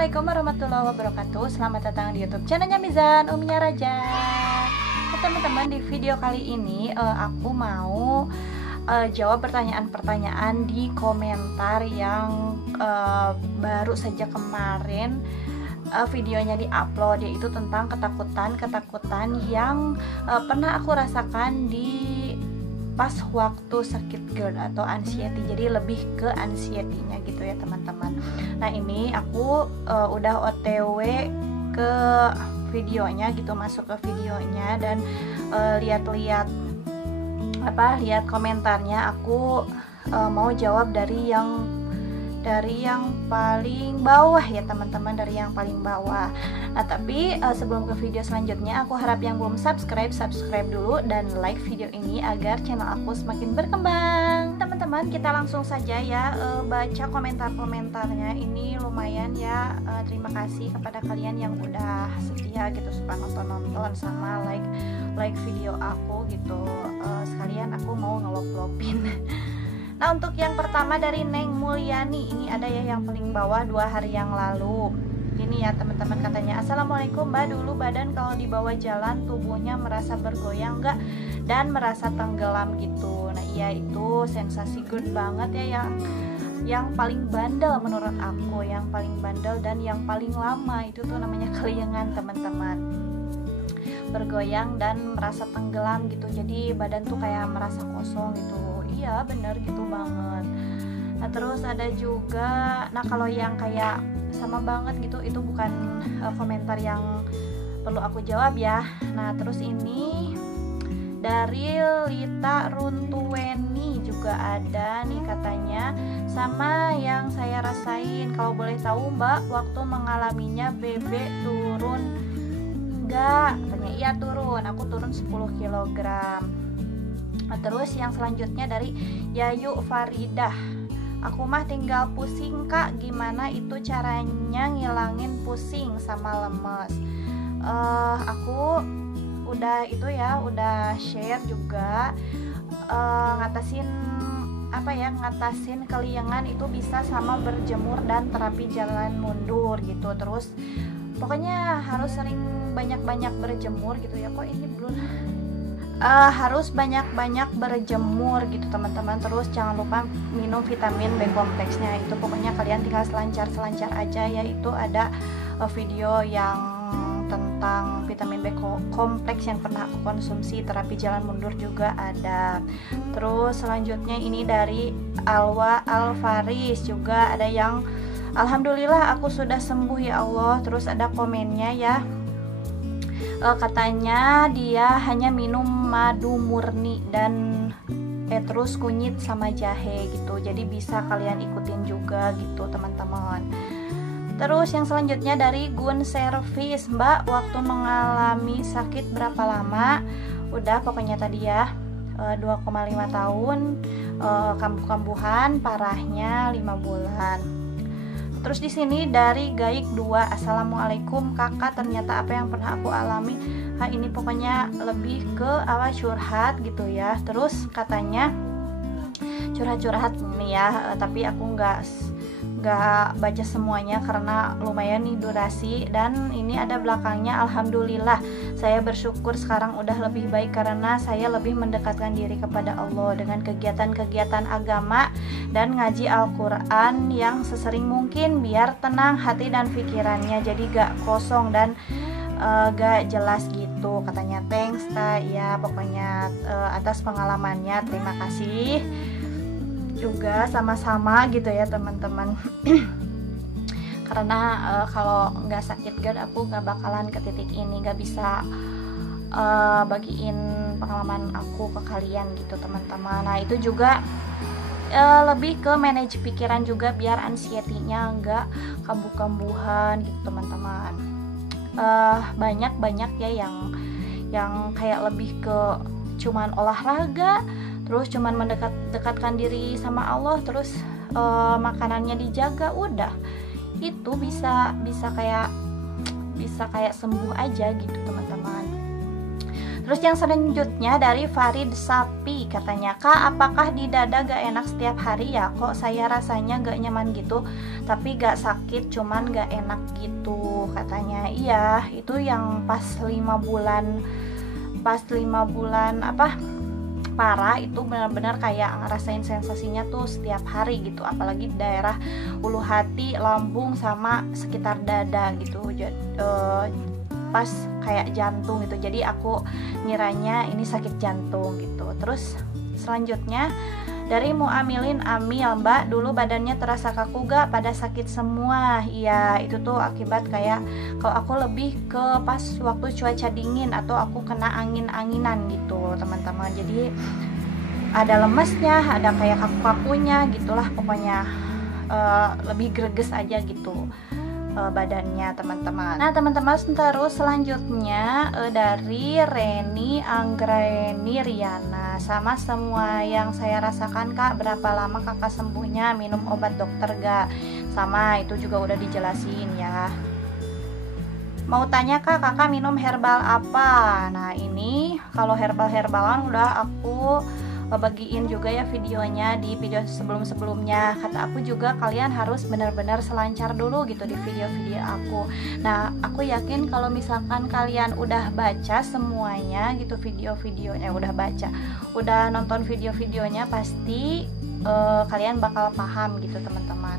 Assalamualaikum warahmatullahi wabarakatuh. Selamat datang di YouTube channelnya Mizan Uminya Raja. Teman-teman, di video kali ini aku mau jawab pertanyaan-pertanyaan di komentar yang baru saja kemarin videonya diupload, yaitu tentang ketakutan yang pernah aku rasakan di pas waktu sakit GERD atau anxiety. Jadi lebih ke anxiety-nya gitu ya teman-teman. Nah ini aku udah OTW ke videonya gitu, masuk ke videonya dan lihat komentarnya. Aku mau jawab dari yang paling bawah ya teman-teman, dari yang paling bawah. Nah tapi sebelum ke video selanjutnya, aku harap yang belum subscribe dulu dan like video ini agar channel aku semakin berkembang. Teman-teman, kita langsung saja ya baca komentar-komentarnya. Ini lumayan ya, terima kasih kepada kalian yang udah setia gitu, suka nonton sama like video aku gitu. Sekalian aku mau ngelop-lopin. Nah untuk yang pertama dari Neng Mulyani, ini ada ya yang paling bawah 2 hari yang lalu. Ini ya teman-teman, katanya Assalamualaikum Mbak, dulu badan kalau dibawa jalan tubuhnya merasa bergoyang enggak dan merasa tenggelam gitu. Nah iya, itu sensasi GERD banget ya, yang paling bandel menurut aku, yang paling bandel dan yang paling lama itu tuh namanya keliengan teman-teman. Bergoyang dan merasa tenggelam gitu, jadi badan tuh kayak merasa kosong gitu. Iya bener gitu banget. Nah terus ada juga, nah kalau yang kayak sama banget gitu, itu bukan komentar yang perlu aku jawab ya. Nah terus ini dari Lita Runtuweni juga ada nih, katanya sama yang saya rasain. Kalau boleh tahu Mbak, waktu mengalaminya BB turun enggak? Katanya iya turun, aku turun 10 kg. Nah, terus yang selanjutnya dari Yayu Faridah, aku mah tinggal pusing kak, gimana itu caranya ngilangin pusing sama lemes? Aku udah itu ya, udah share juga ngatasin keliengan itu bisa sama berjemur dan terapi jalan mundur gitu. Terus pokoknya harus sering banyak-banyak berjemur gitu ya. Kok ini belum harus banyak-banyak berjemur gitu teman-teman. Terus jangan lupa minum vitamin B kompleksnya. Itu pokoknya kalian tinggal selancar aja ya. Itu ada video yang tentang vitamin B kompleks yang pernah aku konsumsi, terapi jalan mundur juga ada. Terus selanjutnya ini dari Alwa Alfaris, juga ada yang alhamdulillah aku sudah sembuh ya Allah. Terus ada komennya ya, katanya dia hanya minum madu murni dan terus kunyit sama jahe gitu. Jadi bisa kalian ikutin juga gitu teman-teman. Terus yang selanjutnya dari Gun Service, Mbak waktu mengalami sakit berapa lama? Udah pokoknya tadi ya 2,5 tahun, kambuh-kambuhan, parahnya 5 bulan. Terus di sini dari Gaik 2, Assalamualaikum kakak, ternyata apa yang pernah aku alami, ini pokoknya lebih ke curhat gitu ya. Terus katanya curhat nih ya, tapi aku nggak baca semuanya karena lumayan nih durasi. Dan ini ada belakangnya, alhamdulillah saya bersyukur sekarang udah lebih baik karena saya lebih mendekatkan diri kepada Allah dengan kegiatan-kegiatan agama dan ngaji Al-Quran yang sesering mungkin biar tenang hati dan pikirannya, jadi gak kosong dan gak jelas gitu katanya. Thanks ya pokoknya atas pengalamannya, terima kasih juga, sama-sama gitu ya teman-teman. Karena kalau nggak sakit GERD aku nggak bakalan ke titik ini, nggak bisa bagiin pengalaman aku ke kalian gitu teman-teman. Nah itu juga lebih ke manage pikiran juga biar anxiety-nya nggak kambuh-kambuhan gitu teman-teman. Banyak ya yang kayak lebih ke cuman olahraga, terus cuman mendekatkan diri sama Allah, terus makanannya dijaga, udah itu bisa kayak sembuh aja gitu teman-teman. Terus yang selanjutnya dari Farid Sapi, katanya, Kak, apakah di dada gak enak setiap hari ya? Kok saya rasanya gak nyaman gitu, tapi gak sakit, cuman gak enak gitu, katanya. Iya, itu yang pas 5 bulan apa parah, itu benar-benar kayak ngerasain sensasinya tuh setiap hari gitu, apalagi di daerah ulu hati, lambung, sama sekitar dada gitu. Pas kayak jantung gitu, jadi aku ngiranya ini sakit jantung gitu. Terus selanjutnya dari Muamilin Amil, Mbak, dulu badannya terasa kaku gak pada sakit semua? Iya, itu tuh akibat kayak kalau aku lebih ke pas waktu cuaca dingin atau aku kena angin-anginan gitu teman-teman. Jadi ada lemesnya, ada kayak kaku-kakunya gitulah pokoknya, lebih greges aja gitu badannya teman-teman. Nah teman-teman, terus selanjutnya dari Reni Anggraeni Riana, sama semua yang saya rasakan Kak, berapa lama Kakak sembuhnya, minum obat dokter gak? Sama, itu juga udah dijelasin ya. Mau tanya Kak, Kakak minum herbal apa? Nah ini kalau herbal-herbalan udah aku bagiin juga ya videonya di video sebelum-sebelumnya. Kata aku juga kalian harus benar-benar selancar dulu gitu di video-video aku. Nah aku yakin kalau misalkan kalian udah baca semuanya gitu video-videonya, udah nonton video-videonya, pasti kalian bakal paham gitu teman-teman.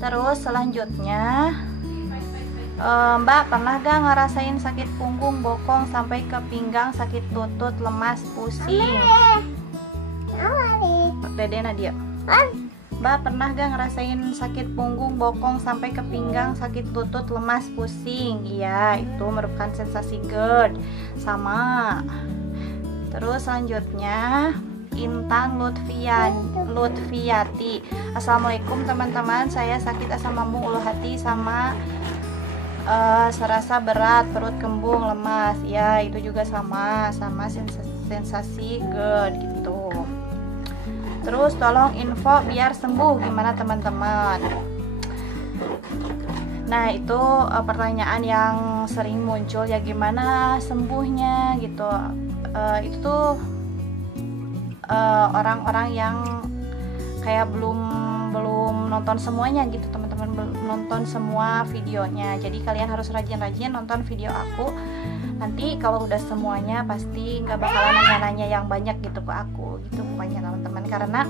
Terus selanjutnya, Mbak, pernah gak ngerasain sakit punggung, bokong sampai ke pinggang, sakit lutut, lemas, pusing? Dede Nadia. Mbak, pernah gak ngerasain sakit punggung, bokong sampai ke pinggang, sakit lutut, lemas, pusing? Iya, itu merupakan sensasi GERD. Sama. Terus selanjutnya Intan Lutfiati. Assalamualaikum teman-teman, saya sakit asam lambung, ulu hati, sama serasa berat, perut kembung, lemas. Ya itu juga sama sensasi GERD gitu. Terus tolong info biar sembuh gimana teman-teman. Nah itu pertanyaan yang sering muncul ya, gimana sembuhnya gitu. Itu tuh orang-orang yang kayak belum nonton semuanya gitu teman-teman, belum nonton semua videonya. Jadi kalian harus rajin-rajin nonton video aku. Nanti kalau udah semuanya pasti nggak bakalan nanya-nanya yang banyak gitu ke aku gitu pokoknya teman-teman, karena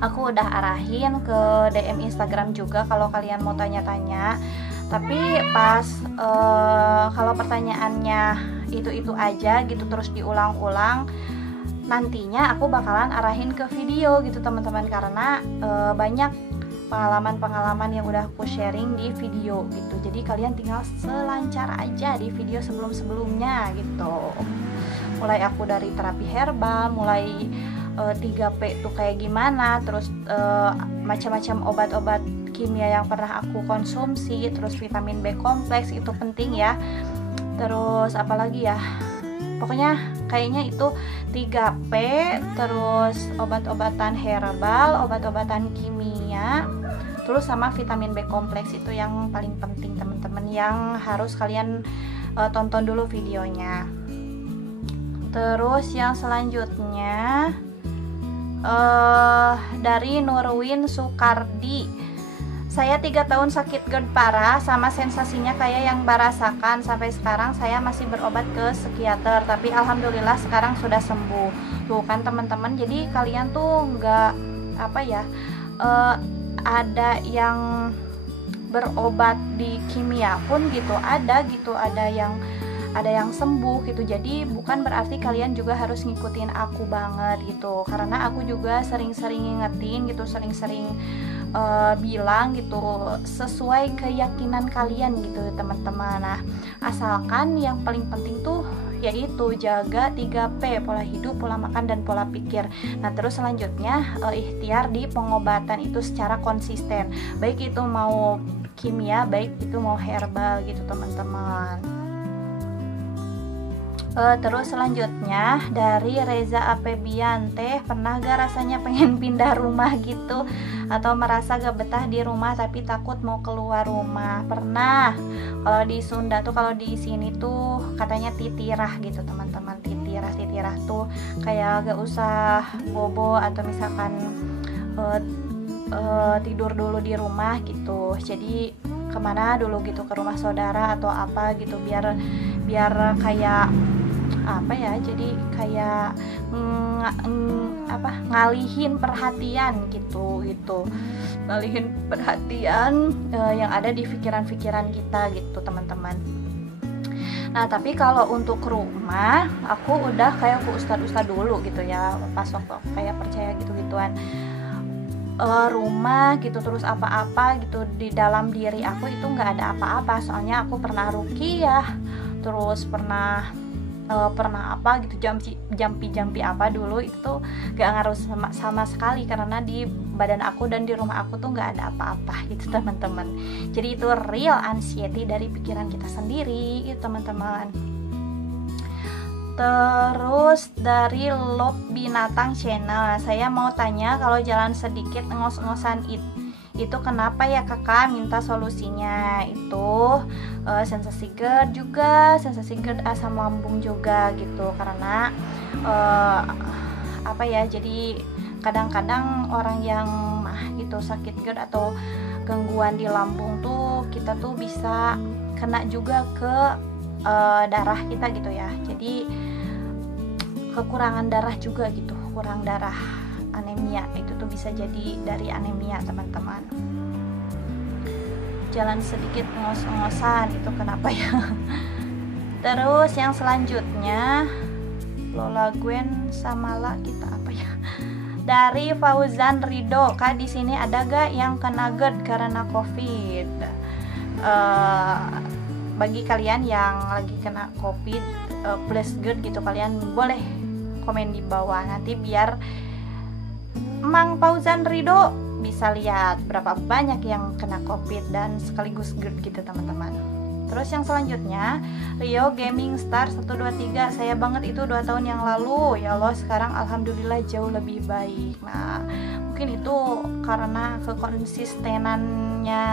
aku udah arahin ke DM Instagram juga kalau kalian mau tanya-tanya. Tapi pas kalau pertanyaannya itu aja gitu terus diulang-ulang, nantinya aku bakalan arahin ke video gitu teman-teman, karena banyak pengalaman-pengalaman yang udah aku sharing di video gitu. Jadi kalian tinggal selancar aja di video sebelum-sebelumnya gitu. Mulai aku dari terapi herbal, mulai 3P tuh kayak gimana, terus macam-macam obat-obat kimia yang pernah aku konsumsi, terus vitamin B kompleks itu penting ya. Terus apalagi ya, pokoknya kayaknya itu 3P, terus obat-obatan herbal, obat-obatan kimia, terus sama vitamin B kompleks, itu yang paling penting teman-teman, yang harus kalian tonton dulu videonya. Terus yang selanjutnya dari Nurwin Sukardi, saya 3 tahun sakit GERD parah, sama sensasinya kayak yang Mbak rasakan. Sampai sekarang saya masih berobat ke psikiater, tapi alhamdulillah sekarang sudah sembuh. Tuh kan teman-teman, jadi kalian tuh nggak ada yang berobat di kimia pun gitu, ada yang sembuh gitu. Jadi bukan berarti kalian juga harus ngikutin aku banget gitu, karena aku juga sering-sering ngingetin gitu, sering-sering bilang gitu, sesuai keyakinan kalian gitu teman-teman. Nah asalkan yang paling penting tuh yaitu jaga 3P, pola hidup, pola makan, dan pola pikir. Nah terus selanjutnya ikhtiar di pengobatan itu secara konsisten, baik itu mau kimia, baik itu mau herbal gitu teman-teman. Terus selanjutnya dari Reza Apebian, teh pernah gak rasanya pengen pindah rumah gitu, atau merasa gak betah di rumah tapi takut mau keluar rumah? Pernah. Kalau di Sunda tuh, kalau di sini tuh katanya titirah gitu teman-teman. Titirah tuh kayak gak usah bobo atau misalkan tidur dulu di rumah gitu. Jadi kemana dulu gitu, ke rumah saudara atau apa gitu, biar kayak apa ya, jadi kayak ngalihin perhatian gitu, ngalihin perhatian yang ada di pikiran-pikiran kita gitu teman-teman. Nah tapi kalau untuk rumah, aku udah kayak ke ustad dulu gitu ya, pas waktu kayak percaya gitu-gituan rumah gitu, terus apa-apa gitu di dalam diri aku itu nggak ada apa-apa. Soalnya aku pernah ruqyah, terus pernah apa gitu, jampi apa dulu, itu gak ngaruh sama sekali karena di badan aku dan di rumah aku tuh nggak ada apa-apa gitu teman-teman. Jadi itu real anxiety dari pikiran kita sendiri gitu teman-teman. Terus dari Lob Binatang Channel, saya mau tanya, kalau jalan sedikit ngos-ngosan itu kenapa ya kakak, minta solusinya. Itu sensasi GERD juga, sensasi GERD asam lambung juga gitu, karena apa ya, jadi kadang-kadang orang yang gitu sakit GERD atau gangguan di lambung tuh, kita tuh bisa kena juga ke darah kita gitu ya. Jadi kekurangan darah juga gitu, kurang darah, anemia, itu tuh bisa jadi dari anemia teman-teman. Jalan sedikit ngos-ngosan itu kenapa ya. Terus yang selanjutnya Lola Gwen Samala kita apa ya, dari Fauzan Rido, kak di sini ada gak yang kena GERD karena COVID? Bagi kalian yang lagi kena COVID plus GERD gitu, kalian boleh komen di bawah, nanti biar Mang Fauzan Rido bisa lihat berapa banyak yang kena COVID dan sekaligus GERD gitu teman-teman. Terus yang selanjutnya Rio Gaming Star 123, saya banget itu 2 tahun yang lalu, ya Allah sekarang alhamdulillah jauh lebih baik. Nah mungkin itu karena kekonsistenannya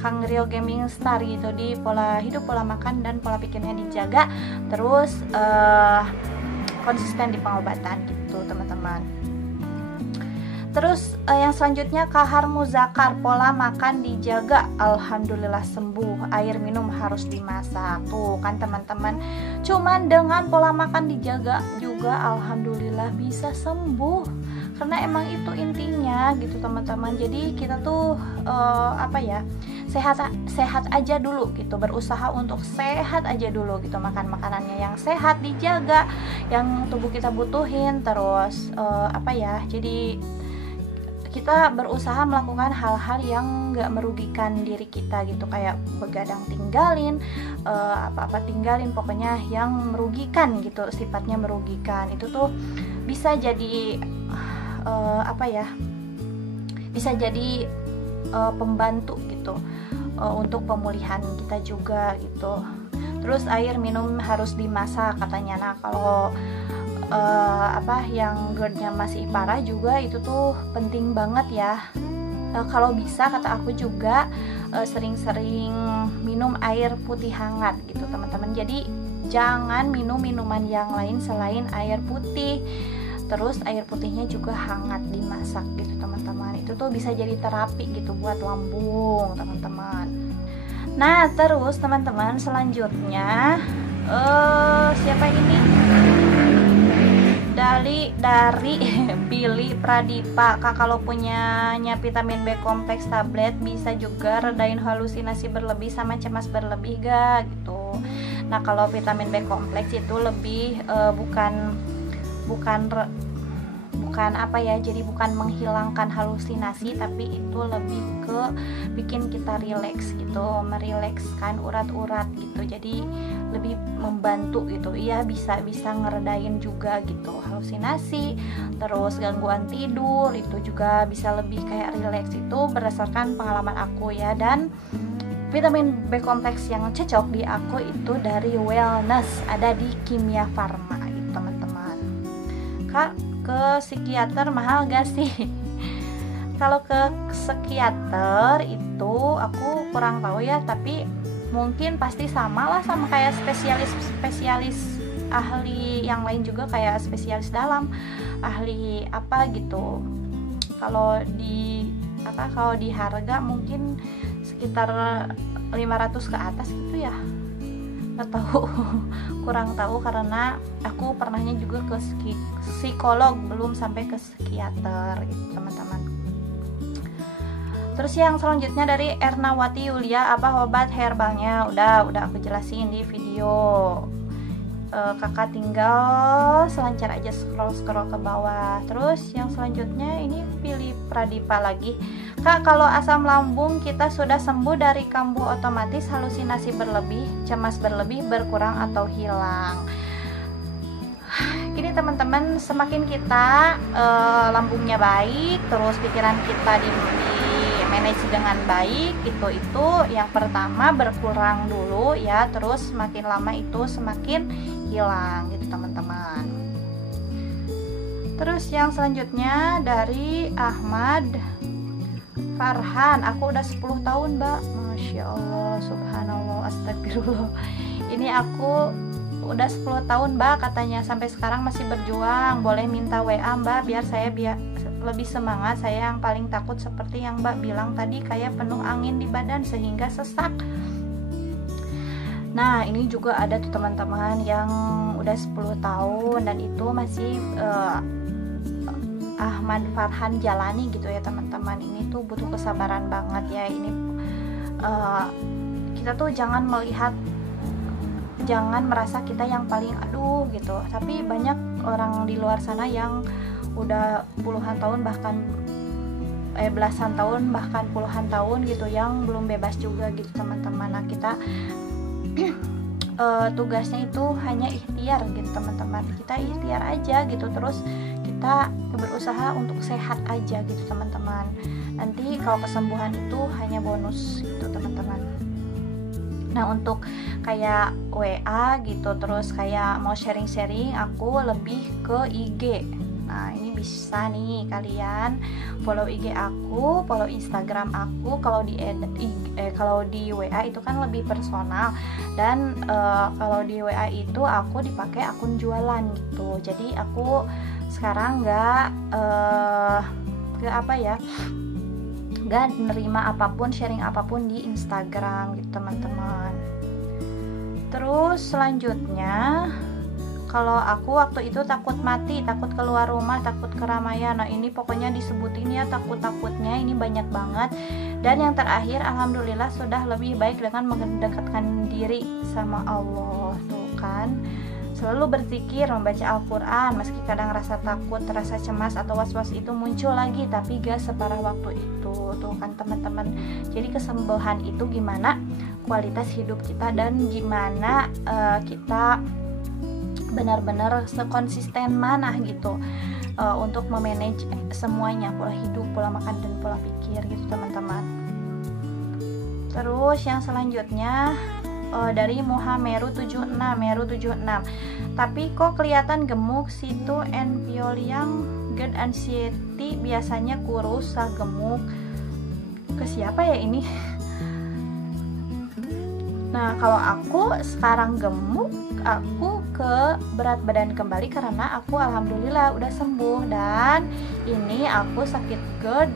Kang Rio Gaming Star gitu, di pola hidup, pola makan, dan pola pikirnya dijaga, terus konsisten di pengobatan gitu teman-teman. Terus yang selanjutnya Kahar Muzakar, pola makan dijaga, alhamdulillah sembuh, air minum harus dimasak. Tuh kan teman-teman, cuman dengan pola makan dijaga juga alhamdulillah bisa sembuh, karena emang itu intinya gitu teman-teman. Jadi kita tuh apa ya, sehat aja dulu gitu, berusaha untuk sehat aja dulu gitu, makan makanannya yang sehat, dijaga yang tubuh kita butuhin. Terus apa ya, jadi kita berusaha melakukan hal-hal yang gak merugikan diri kita gitu, kayak begadang tinggalin, apa-apa tinggalin, pokoknya yang merugikan gitu, sifatnya merugikan, itu tuh bisa jadi apa ya, bisa jadi pembantu gitu untuk pemulihan kita juga gitu. Terus air minum harus dimasak katanya. Nah kalau apa yang GERD-nya masih parah juga, itu tuh penting banget ya. Kalau bisa kata aku juga sering-sering minum air putih hangat gitu teman-teman. Jadi jangan minum minuman yang lain selain air putih. Terus air putihnya juga hangat, dimasak gitu teman-teman. Itu tuh bisa jadi terapi gitu buat lambung teman-teman. Nah terus teman-teman selanjutnya siapa ini? Dari Billy Pradipa, kak kalau punyanya vitamin B kompleks tablet bisa juga redain halusinasi berlebih sama cemas berlebih gak gitu. Nah kalau vitamin B kompleks itu lebih bukan apa ya, jadi bukan menghilangkan halusinasi, tapi itu lebih ke bikin kita rileks gitu, merilekskan urat-urat gitu, jadi lebih membantu gitu. Iya bisa ngeredain juga gitu halusinasi, terus gangguan tidur itu juga bisa lebih kayak rileks, itu berdasarkan pengalaman aku ya. Dan vitamin B kompleks yang cocok di aku itu dari Wellness, ada di Kimia Farma gitu teman-teman. Kak, ke psikiater mahal gak sih? Kalau ke psikiater itu aku kurang tahu ya, tapi mungkin pasti sama lah sama kayak spesialis ahli yang lain juga, kayak spesialis dalam, ahli apa gitu. Kalau di harga mungkin sekitar 500 ke atas gitu ya, nggak tahu. Kurang tahu karena aku pernahnya juga ke psikolog, belum sampai ke psikiater gitu teman-teman. Terus yang selanjutnya dari Ernawati Yulia, apa obat herbalnya? Udah aku jelasin di video. Kakak tinggal selancar aja scroll ke bawah. Terus yang selanjutnya ini pilih Pradipa lagi. Kak, kalau asam lambung kita sudah sembuh dari kambuh, otomatis halusinasi berlebih, cemas berlebih berkurang atau hilang. Gini teman-teman, semakin kita lambungnya baik, terus pikiran kita di manage dengan baik, itu yang pertama berkurang dulu ya, terus semakin lama itu semakin hilang gitu teman-teman. Terus yang selanjutnya dari Ahmad Farhan, aku udah 10 tahun mbak. Masya Allah, subhanallah, astagfirullah. Ini aku udah 10 tahun mbak katanya, sampai sekarang masih berjuang. Boleh minta WA mbak biar saya lebih semangat. Saya yang paling takut seperti yang mbak bilang tadi, kayak penuh angin di badan sehingga sesak. Nah ini juga ada tuh teman-teman yang udah 10 tahun dan itu masih Ahmad Farhan jalani gitu ya teman-teman. Ini tuh butuh kesabaran banget ya. Ini kita tuh jangan merasa kita yang paling aduh gitu, tapi banyak orang di luar sana yang udah puluhan tahun bahkan belasan tahun bahkan puluhan tahun gitu yang belum bebas juga gitu teman-teman. Nah kita tugasnya itu hanya ikhtiar gitu teman-teman, kita ikhtiar aja gitu, terus kita berusaha untuk sehat aja gitu teman-teman. Nanti kalau kesembuhan itu hanya bonus gitu teman-teman. Nah untuk kayak WA gitu, terus kayak mau sharing-sharing, aku lebih ke IG. Nah ini bisa nih kalian follow IG aku, follow Instagram aku. Kalau di WA itu kan lebih personal, dan kalau di WA itu aku dipakai akun jualan gitu. Jadi aku sekarang nggak nerima apapun, sharing apapun di Instagram gitu teman-teman. Terus selanjutnya, kalau aku waktu itu takut mati, takut keluar rumah, takut keramaian. Nah ini pokoknya disebutin ya takut-takutnya, ini banyak banget. Dan yang terakhir, alhamdulillah sudah lebih baik dengan mendekatkan diri sama Allah. Tuh kan, selalu berzikir, membaca Al-Quran, meski kadang rasa takut, rasa cemas atau was-was itu muncul lagi, tapi gak separah waktu itu. Tuh kan teman-teman, jadi kesembuhan itu gimana kualitas hidup kita, dan gimana kita benar-benar sekonsisten mana gitu untuk memanage semuanya, pola hidup, pola makan, dan pola pikir gitu teman-teman. Terus yang selanjutnya dari Muhameru 76, tapi kok kelihatan gemuk, situ and Pioliang good anxiety, biasanya kurus, gemuk. Ke siapa ya ini? Nah kalau aku sekarang gemuk, aku ke berat badan kembali karena aku alhamdulillah udah sembuh. Dan ini aku sakit GERD,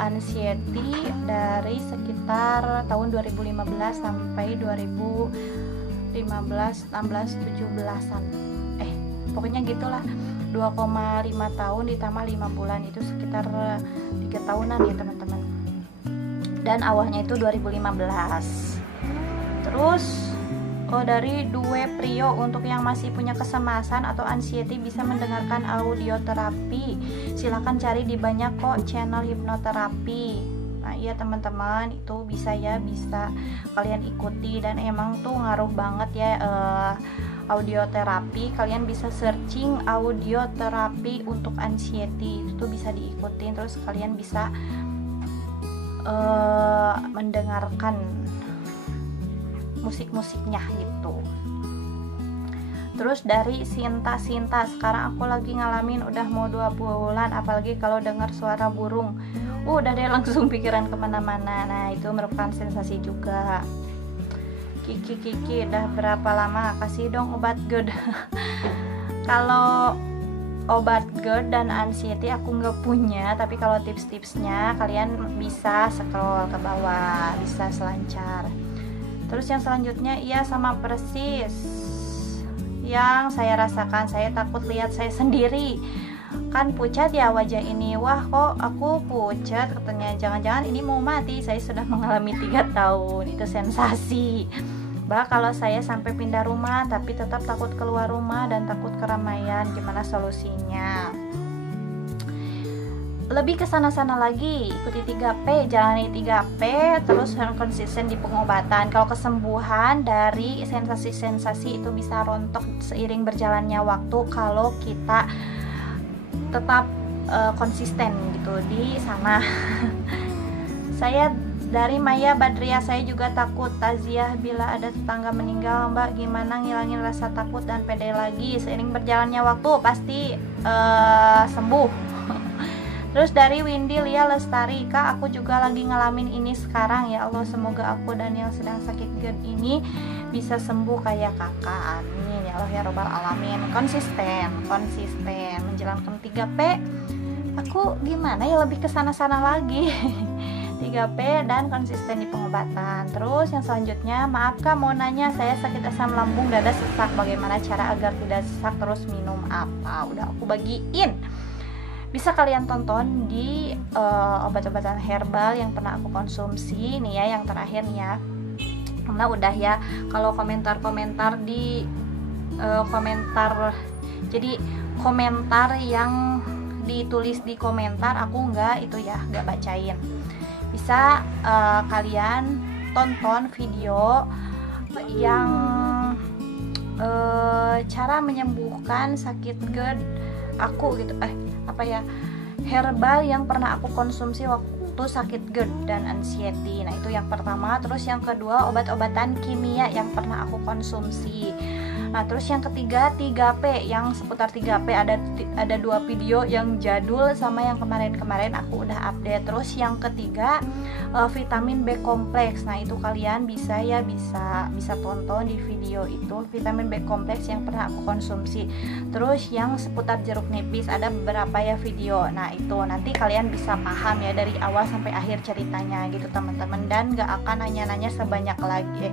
anxiety dari sekitar tahun 2015 sampai 2015, 16, 17an, pokoknya gitulah, 2,5 tahun ditambah 5 bulan itu sekitar 3 tahunan ya teman-teman. Dan awalnya itu 2015. Terus dari Due Prio, untuk yang masih punya kesemasan atau anxiety bisa mendengarkan audioterapi. Silahkan cari di banyak kok channel hipnoterapi. Nah iya teman-teman, itu bisa ya, bisa kalian ikuti, dan emang tuh ngaruh banget ya audioterapi. Kalian bisa searching audioterapi untuk anxiety, itu bisa diikutin. Terus kalian bisa mendengarkan musik-musiknya gitu. Terus dari Sinta, sekarang aku lagi ngalamin udah mau 2 bulan, apalagi kalau dengar suara burung, udah deh langsung pikiran kemana-mana. Nah itu merupakan sensasi juga. Kiki, udah berapa lama? Kasih dong obat GERD. Kalau obat GERD dan anxiety aku nggak punya, tapi kalau tips-tipsnya kalian bisa scroll ke bawah, bisa selancar. Terus yang selanjutnya, iya sama persis yang saya rasakan. Saya takut lihat saya sendiri, kan pucat ya wajah ini. Wah kok aku pucat, katanya jangan-jangan ini mau mati. Saya sudah mengalami 3 tahun, itu sensasi. Bah kalau saya sampai pindah rumah tapi tetap takut keluar rumah dan takut keramaian, gimana solusinya? Lebih ke sana-sana lagi, ikuti 3P, jalani 3P, terus konsisten di pengobatan. Kalau kesembuhan dari sensasi-sensasi itu bisa rontok seiring berjalannya waktu kalau kita tetap konsisten gitu di sana. Saya dari Maya Badria, saya juga takut taziah bila ada tetangga meninggal. Mbak, gimana ngilangin rasa takut dan pede lagi? Seiring berjalannya waktu pasti sembuh. Terus dari Windy Lia Lestari, Kak, aku juga lagi ngalamin ini sekarang. Ya Allah, semoga aku dan yang sedang sakit GERD ini bisa sembuh kayak kakak, amin ya Allah ya robbal alamin. Konsisten menjalankan 3P. Aku gimana ya, lebih ke sana-sana lagi. 3P dan konsisten di pengobatan. Terus yang selanjutnya, maaf Kak, mau nanya, saya sakit asam lambung, dada sesak, bagaimana cara agar tidak sesak, terus minum apa? Udah aku bagiin. Bisa kalian tonton di obat-obatan herbal yang pernah aku konsumsi nih ya, yang terakhir nih ya. Karena udah ya, kalau komentar-komentar di komentar, jadi komentar yang ditulis di komentar aku nggak bacain. Bisa kalian tonton video yang cara menyembuhkan sakit GERD aku gitu, herbal yang pernah aku konsumsi waktu sakit GERD dan anxiety. Nah itu yang pertama. Terus yang kedua, obat-obatan kimia yang pernah aku konsumsi. Nah terus yang ketiga, 3P, yang seputar 3P ada 2 video yang jadul sama yang kemarin-kemarin aku udah update. Terus yang ketiga, vitamin B kompleks. Nah itu kalian bisa tonton di video itu, vitamin B kompleks yang pernah aku konsumsi. Terus yang seputar jeruk nipis ada beberapa ya video. Nah itu nanti kalian bisa paham ya dari awal sampai akhir ceritanya gitu teman-teman, dan gak akan nanya-nanya sebanyak lagi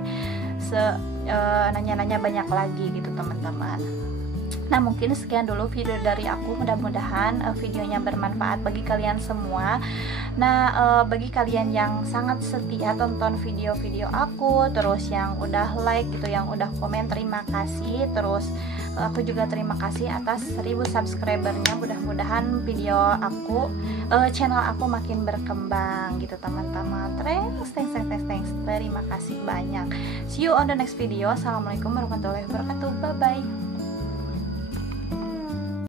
nanya-nanya banyak lagi gitu teman-teman. Nah mungkin sekian dulu video dari aku, mudah-mudahan videonya bermanfaat bagi kalian semua. Nah bagi kalian yang sangat setia tonton video-video aku, terus yang udah like gitu, yang udah komen, terima kasih. Terus aku juga terima kasih atas 1000 subscribernya. Mudah-mudahan video aku, channel aku makin berkembang gitu teman-teman. Thanks. Terima kasih banyak. See you on the next video. Assalamualaikum warahmatullahi wabarakatuh. Bye bye.